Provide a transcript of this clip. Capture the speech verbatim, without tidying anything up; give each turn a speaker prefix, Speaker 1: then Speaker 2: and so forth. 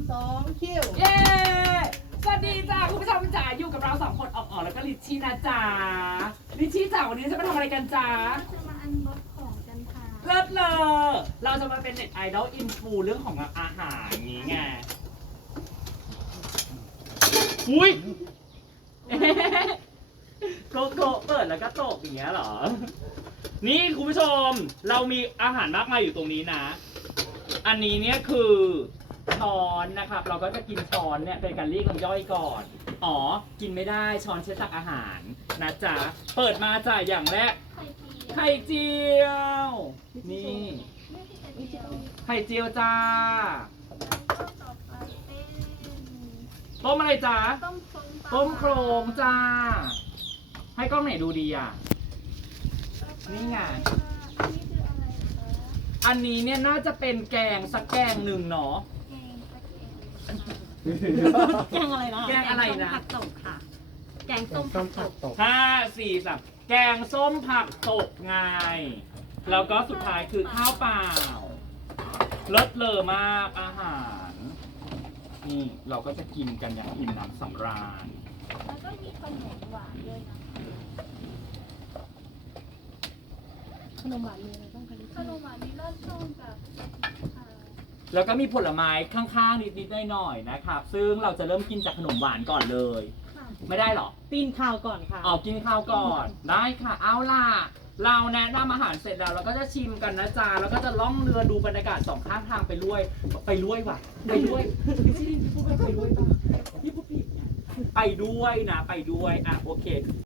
Speaker 1: สองคิว
Speaker 2: เย้สวัสดีจ้าคุณผู้ชมจ๋าอยู่กับเราสองคนออกออกแล้วก็ลิชชี่นะจ๊ะลิชชี่จ๋าวันนี้จะมาทำอะไรกันจ๊ะ
Speaker 3: จะมาอันบ็อกของกันค่ะ
Speaker 2: เลิศเลยเราจะมาเป็นเน็ตไอดอลอินฟูเรื่องของอาหารอย่างนี้ไงอุ้ยโกโก้เปิดแล้วก็ตกอย่างเงี้ยเหรอนี่คุณผู้ชมเรามีอาหารมากมายอยู่ตรงนี้นะอันนี้เนี่ยคือช้อนนะครับเราก็จะกินช้อนเนี่ยเป็นการเรียกน้ำย่อยก่อนอ๋อกินไม่ได้ช้อนใช้ตักอาหารนะจ๊ะเปิดมาจ้ะอย่างแรกไข่เจียวนี่ไข่เจียวจ้าต้มอะไรจ้า
Speaker 3: ต้ม
Speaker 2: ต้มโครงจ้าให้กล้องไหนดูดีอ่ะนี่ไง
Speaker 3: อันนี้คืออะไรคะ
Speaker 2: อันนี้เนี่ยน่าจะเป็นแกงสักแกงหนึ่งเนาะ
Speaker 3: แกงสักแกง
Speaker 1: แกงอะไรนะ
Speaker 2: แกงอะไรนะ
Speaker 1: แกงส้มผักตบค่ะ แกงส้มผักตบ
Speaker 2: ห้าสี่สามแกงส้มผักตบไงแล้วก็สุดท้ายคือข้าวเปล่าเลิศเลอมากอาหารนี่เราก็จะกินกันอย่างอิ่มหนำสำราญ
Speaker 3: แล้วก็มีขนมหวานด้วยนะ
Speaker 1: ขนมหวานมีอะไรบ้างคะ
Speaker 3: ขนมหวานมีรสส้มกับค่ะ
Speaker 2: แล้วก็มีผลไม้ข้างๆนิดๆหน่อยๆนะครับซึ่งเราจะเริ่มกินจากขนมหวานก่อนเลย
Speaker 3: ค่ะ
Speaker 2: ไม่ได้หรอ
Speaker 1: ปีนข้าวก่อนค่ะ
Speaker 2: เอากินข้าวก่อนได้ค่ะเอาล่ะเราแนะนำอาหารเสร็จแล้วเราก็จะชิมกันนะจ๊ะแล้วก็จะล่องเรือดูบรรยากาศสองข้างทางไปด้วยไปด้วยว่ะไปด้วยพี่ชิลินพี่พูดไปไปด้วยป่ะพี่พูดผิดไงไปด้วยนะไปด้วยอ่ะโอเค